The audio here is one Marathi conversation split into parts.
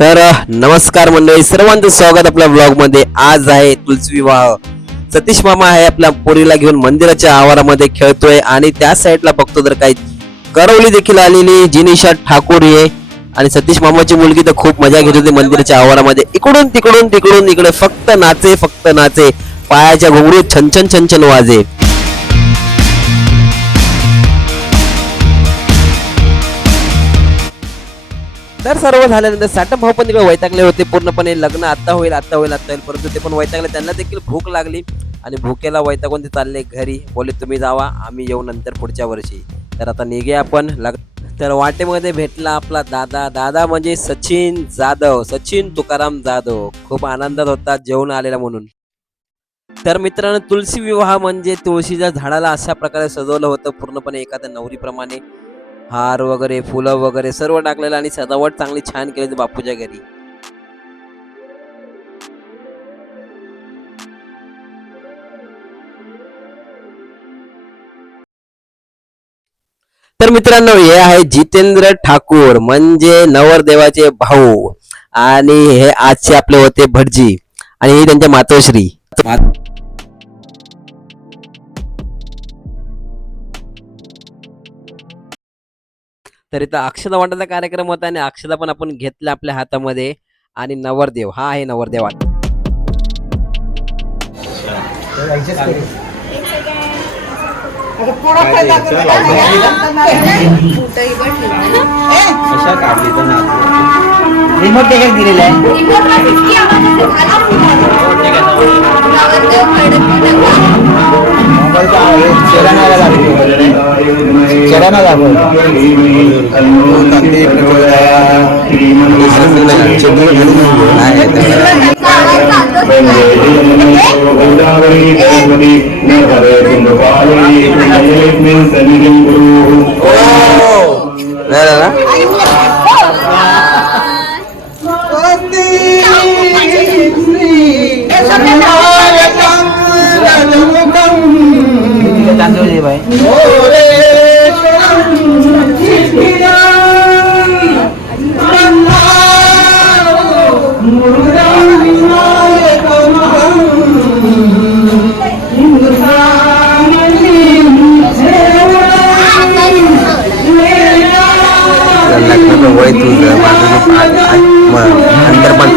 तर नमस्कार मंडळी, सर्वांचं स्वागत आपल्या ब्लॉग मध्ये. आज आहे तुलसी विवाह. सतीश मामा आहे आपल्या पोरीला घेऊन मंदिराच्या आवारामध्ये खेळतोय आणि त्या साईडला बघतो तर काही करवली देखील आलेली जिनिषा ठाकूर आहे आणि सतीश मामाची मुलगी तर खूप मजा घेत होती मंदिराच्या आवारामध्ये. इकडून तिकडून तिकडून इकडे फक्त नाचे, पायाच्या घुंगरू छनछन छनछन वाजे. तर सर्व झाल्यानंतर साठप भाऊ पण तिकडे वैतागले होते पूर्णपणे. लग्न आता होईल परंतु ते पण वैतागले. त्यांना देखील भूक लागली आणि भूकेला वैतागून ते चालले घरी. बोले तुम्ही जावा, आम्ही येऊ नंतर पुढच्या वर्षी. तर आता निघे आपण. तर वाटेमध्ये भेटला आपला दादा म्हणजे सचिन तुकाराम जाधव. खूप आनंदात होता जेवण आलेला म्हणून. तर मित्रांनो, तुलसी विवाह म्हणजे तुळशीच्या झाडाला अशा प्रकारे सजवलं होतं पूर्णपणे एखाद्या नवरीप्रमाणे. हार वगैरे, फुलं वगैरे सर्व टाकलेलं आणि सजावट चांगली छान केली बापूच्या घरी. तर मित्रांनो, हे आहे जितेंद्र ठाकूर म्हणजे नवरदेवाचे भाऊ आणि हे आजचे आपले होते भटजी आणि हे त्यांच्या मातोश्री. तर इथं अक्षता वाटायचा कार्यक्रम होता आणि अक्षता पण आपण घेतल्या आपल्या हातामध्ये. आणि नवरदेव हा आहे नवरदेव. रिमोट दिलेला आहे. वय तुझं अंतर पण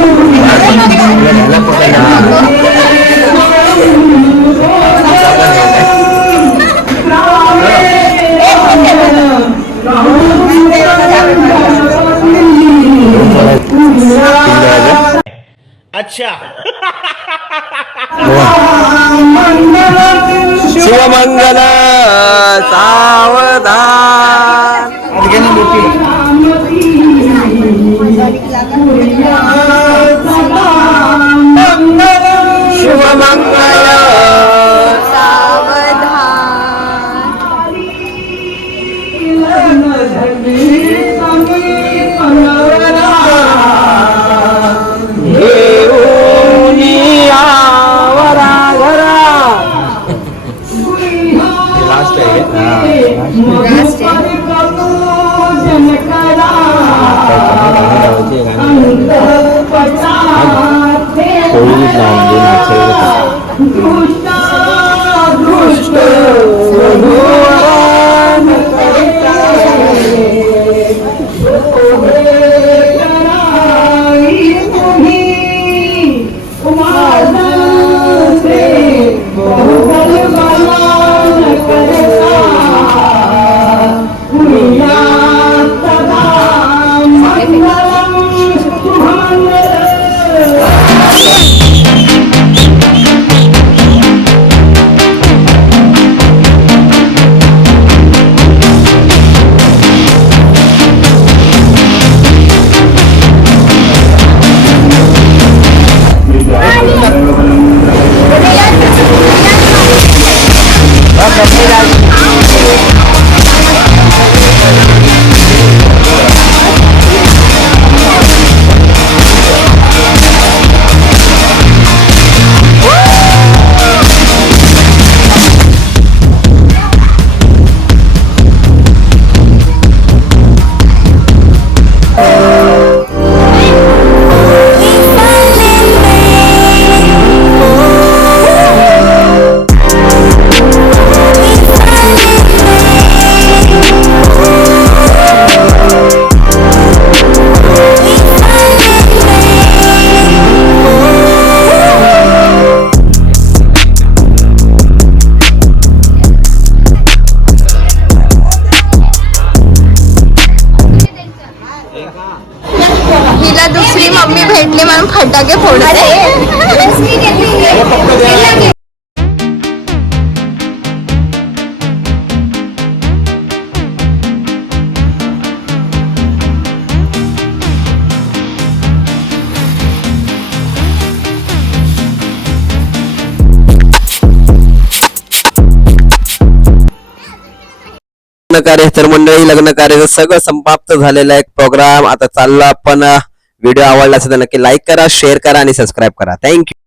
अच्छा. शिवमंगल सावधान. शिवमंगल कोळी नाचले हिला दुसरी मम्मी भेटली म्हणून फटाके फोडते. लग्न कार्य तर मंडळी लग्न कार्याचं सगळं समाप्त झालेलं आहे प्रोग्राम. आता चाललो आपण. व्हिडिओ आवडला असेल तर नक्की लाईक करा, शेअर करा आणि सबस्क्राईब करा. थँक्यू.